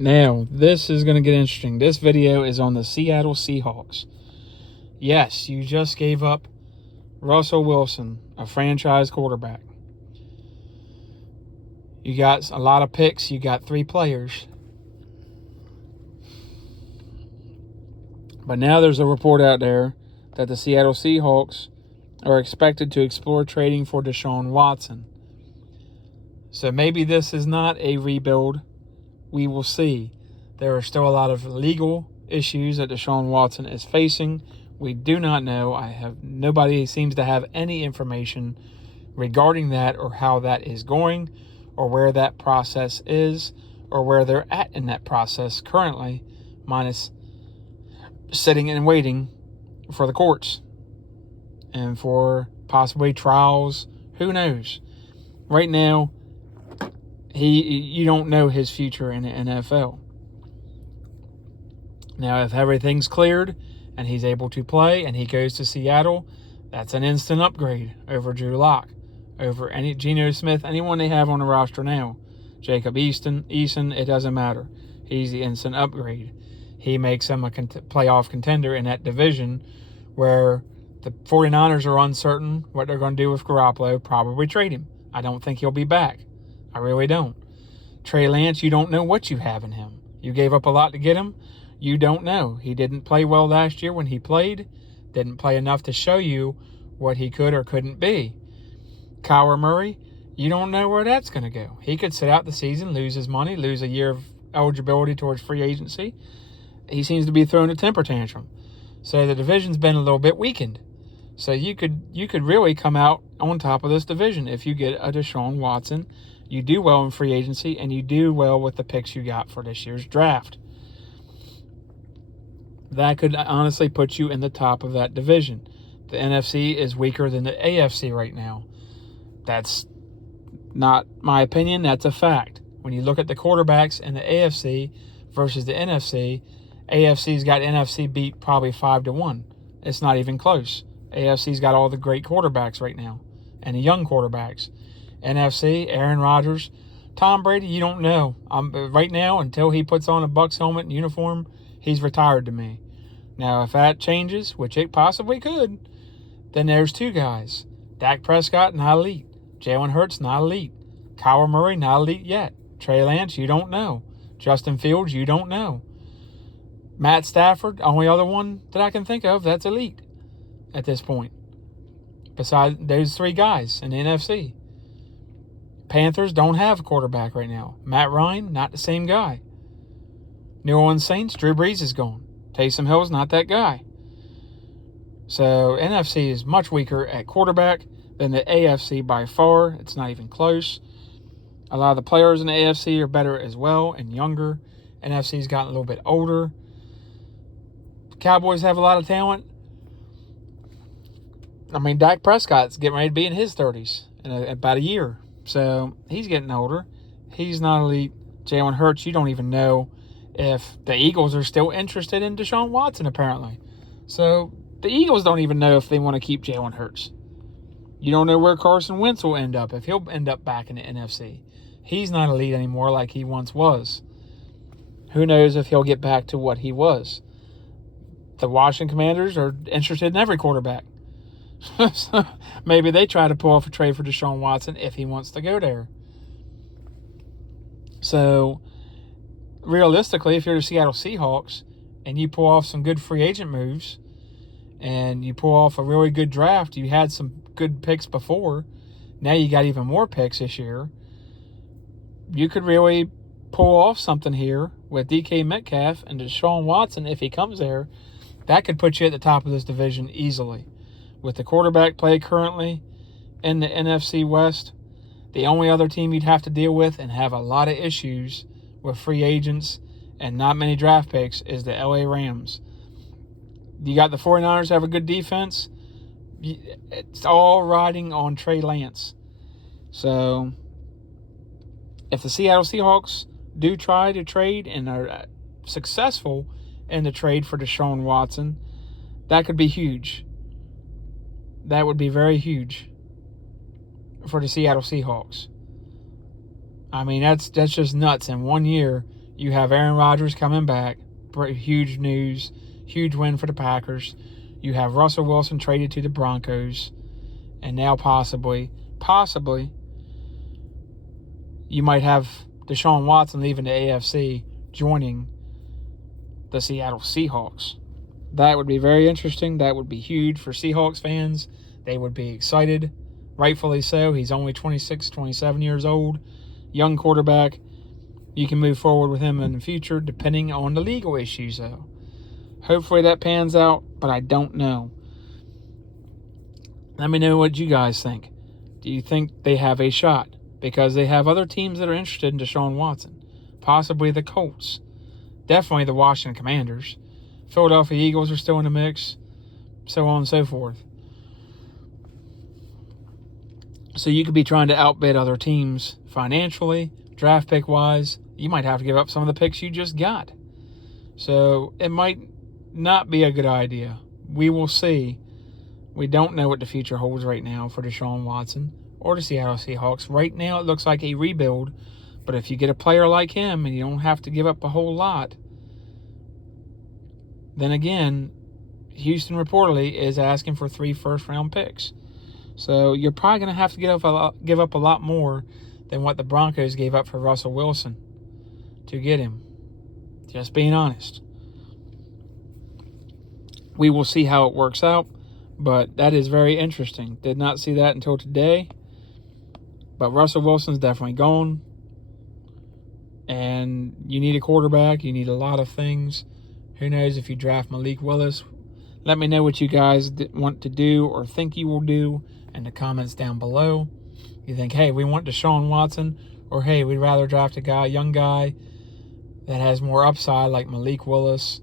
Now, this is going to get interesting. This video is on the Seattle Seahawks. Yes, you just gave up Russell Wilson, a franchise quarterback. You got a lot of picks. You got 3 players. But now there's a report out there that the Seattle Seahawks are expected to explore trading for Deshaun Watson. So maybe this is not a rebuild. We will see. There are still a lot of legal issues that Deshaun Watson is facing. We do not know. Nobody seems to have any information regarding that or how that is going or where that process is or where they're at in that process currently, minus sitting and waiting for the courts and for possibly trials. Who knows? Right now, you don't know his future in the NFL. Now, if everything's cleared and he's able to play and he goes to Seattle, that's an instant upgrade over Drew Lock, over any Geno Smith, anyone they have on the roster now. Jacob Eason, it doesn't matter. He's the instant upgrade. He makes him a playoff contender in that division where the 49ers are uncertain what they're going to do with Garoppolo. Probably trade him. I don't think he'll be back. I really don't. Trey Lance, you don't know what you have in him. You gave up a lot to get him. You don't know. He didn't play well last year when he played. Didn't play enough to show you what he could or couldn't be. Kyler Murray, you don't know where that's going to go. He could sit out the season, lose his money, lose a year of eligibility towards free agency. He seems to be throwing a temper tantrum. So the division's been a little bit weakened. So you could really come out on top of this division if you get a Deshaun Watson. You do well in free agency, and you do well with the picks you got for this year's draft. That could honestly put you in the top of that division. The NFC is weaker than the AFC right now. That's not my opinion. That's a fact. When you look at the quarterbacks in the AFC versus the NFC, AFC's got NFC beat probably 5-1. It's not even close. AFC's got all the great quarterbacks right now and the young quarterbacks. NFC, Aaron Rodgers, Tom Brady, you don't know. Right now, until he puts on a Bucs helmet and uniform, he's retired to me. Now, if that changes, which it possibly could, then there's 2 guys. Dak Prescott, not elite. Jalen Hurts, not elite. Kyler Murray, not elite yet. Trey Lance, you don't know. Justin Fields, you don't know. Matt Stafford, only other one that I can think of that's elite at this point. Besides those 3 guys in the NFC. Panthers don't have a quarterback right now. Matt Ryan, not the same guy. New Orleans Saints, Drew Brees is gone. Taysom Hill's not that guy. So NFC is much weaker at quarterback than the AFC by far. It's not even close. A lot of the players in the AFC are better as well and younger. NFC's gotten a little bit older. Cowboys have a lot of talent. I mean, Dak Prescott's getting ready to be in his 30s in about a year. So he's getting older. He's not elite. Jalen Hurts, you don't even know if the Eagles are still interested in Deshaun Watson, apparently. So the Eagles don't even know if they want to keep Jalen Hurts. You don't know where Carson Wentz will end up, if he'll end up back in the NFC. He's not elite anymore like he once was. Who knows if he'll get back to what he was. The Washington Commanders are interested in every quarterback. So maybe they try to pull off a trade for Deshaun Watson if he wants to go there. So, realistically, if you're the Seattle Seahawks and you pull off some good free agent moves and you pull off a really good draft, you had some good picks before, now you got even more picks this year, you could really pull off something here with DK Metcalf and Deshaun Watson if he comes there. That could put you at the top of this division easily. With the quarterback play currently in the NFC West, the only other team you'd have to deal with and have a lot of issues with free agents and not many draft picks is the LA Rams. You got the 49ers have a good defense. It's all riding on Trey Lance. So if the Seattle Seahawks do try to trade and are successful in the trade for Deshaun Watson, that could be huge. That would be very huge for the Seattle Seahawks. I mean, that's just nuts. In 1 year, You have Aaron Rodgers coming back. Huge news. Huge win for the Packers. You have Russell Wilson traded to the Broncos. And now possibly, you might have Deshaun Watson leaving the AFC, joining the Seattle Seahawks. That would be very interesting. That would be huge for Seahawks fans. They would be excited. Rightfully so. He's only 26, 27 years old. Young quarterback. You can move forward with him in the future, depending on the legal issues, though. Hopefully that pans out, but I don't know. Let me know what you guys think. Do you think they have a shot? Because they have other teams that are interested in Deshaun Watson. Possibly the Colts. Definitely the Washington Commanders. Philadelphia Eagles are still in the mix. So on and so forth. So you could be trying to outbid other teams financially, draft pick-wise. You might have to give up some of the picks you just got. So it might not be a good idea. We will see. We don't know what the future holds right now for Deshaun Watson or the Seattle Seahawks. Right now it looks like a rebuild. But if you get a player like him and you don't have to give up a whole lot, then again, Houston reportedly is asking for 3 first-round picks. So you're probably going to have to give up a lot more than what the Broncos gave up for Russell Wilson to get him. Just being honest. We will see how it works out, but that is very interesting. Did not see that until today. But Russell Wilson's definitely gone. And you need a quarterback. You need a lot of things. Who knows if you draft Malik Willis. Let me know what you guys want to do or think you will do in the comments down below. You think, hey, we want Deshaun Watson, or hey, we'd rather draft a young guy that has more upside like Malik Willis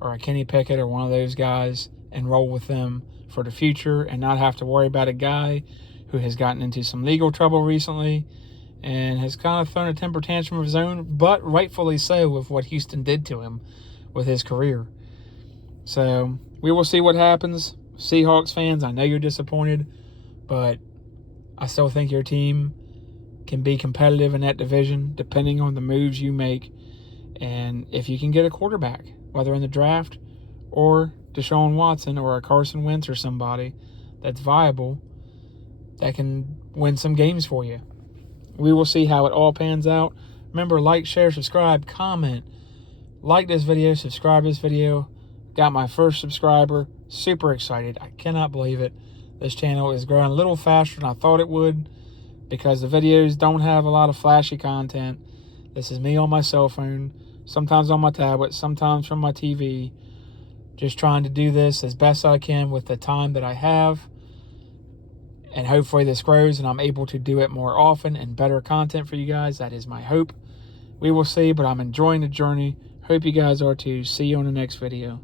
or a Kenny Pickett or one of those guys and roll with them for the future and not have to worry about a guy who has gotten into some legal trouble recently and has kind of thrown a temper tantrum of his own, but rightfully so with what Houston did to him with his career. So we will see what happens. Seahawks fans, I know you're disappointed, but I still think your team can be competitive in that division depending on the moves you make. And if you can get a quarterback, whether in the draft or Deshaun Watson or a Carson Wentz or somebody that's viable, that can win some games for you. We will see how it all pans out. Remember, like, share, subscribe, comment. Like this video, subscribe to this video. Got my first subscriber. Super excited. I cannot believe it. This channel is growing a little faster than I thought it would because the videos don't have a lot of flashy content. This is me on my cell phone, sometimes on my tablet, sometimes from my TV. Just trying to do this as best I can with the time that I have. And hopefully this grows and I'm able to do it more often and better content for you guys. That is my hope. We will see, but I'm enjoying the journey. Hope you guys are too. See you on the next video.